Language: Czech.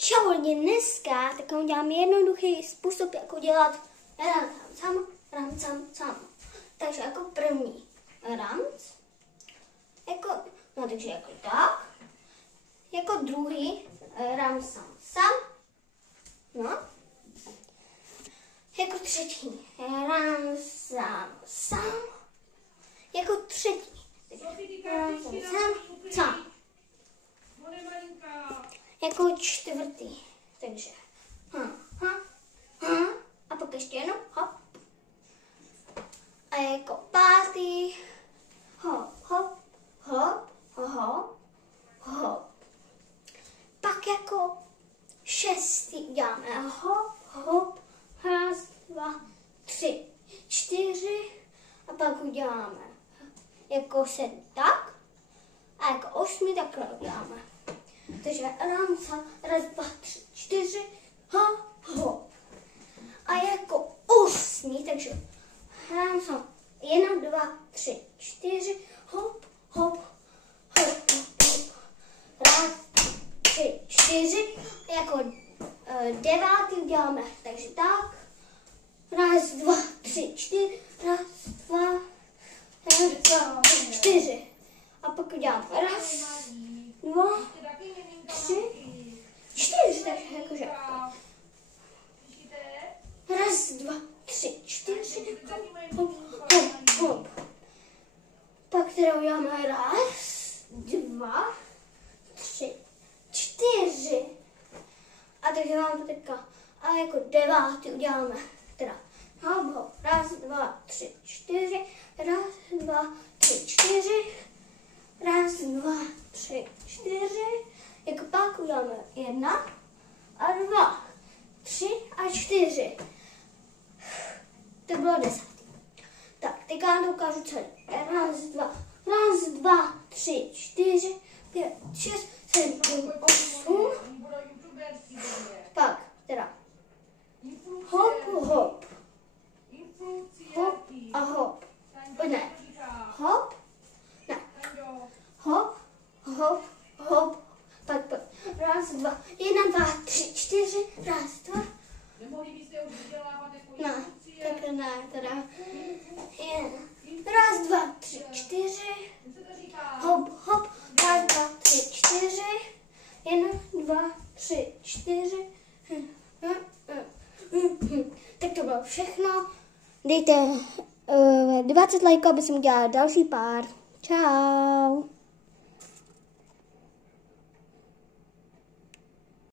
Čau lidi, dneska tak udělám jednoduchý způsob, jak udělat ram. Takže jako první ramc, jako, no takže jako tak, jako druhý ram sam, no, jako třetí ram sam, jako třetí ram sam, jako čtvrtý, takže a pak ještě jednou hop. A jako pátý hop. Pak jako šestý uděláme hop, raz, dva, tři, čtyři a pak uděláme jako sedm tak a jako osmý takhle uděláme. Takže ramca, raz, dva, tři, čtyři, hop. A jako osmý, takže ramca, jedna, dva, tři, čtyři, hop. Raz, tři, čtyři. A jako devátý uděláme, takže tak. Raz, dva, tři, čtyři, raz, dva, čtyři. A pak uděláme raz, dva, tři, čtyři, takže jakože raz, dva, tři, čtyři, hop. Pak teda uděláme raz, dva, tři, čtyři. A takže máme teďka, a jako devátý uděláme teda hop, raz, dva, tři, čtyři, raz, dva, tři, čtyři, raz, dva, tři, čtyři. Jako pak uděláme jedna a dva, tři a čtyři. To bylo desátý. Tak, teďka vám to ukážu celý. Raz, dva, tři, čtyři, pět, šest, sedm, osm. Pak teda hop a hop. Ne. Hop. Pak. Raz, dva, jedna, dva, tři, čtyři, raz, dva. Nemohli byste už vydělávat jako ne, tak ne, teda. Raz, dva, tři, čtyři. Hop. Raz, dva, tři, čtyři. Jedna, dva, tři, čtyři. Tak to bylo všechno. Dejte 20 lajků, aby jsem udělala další pár. Čau.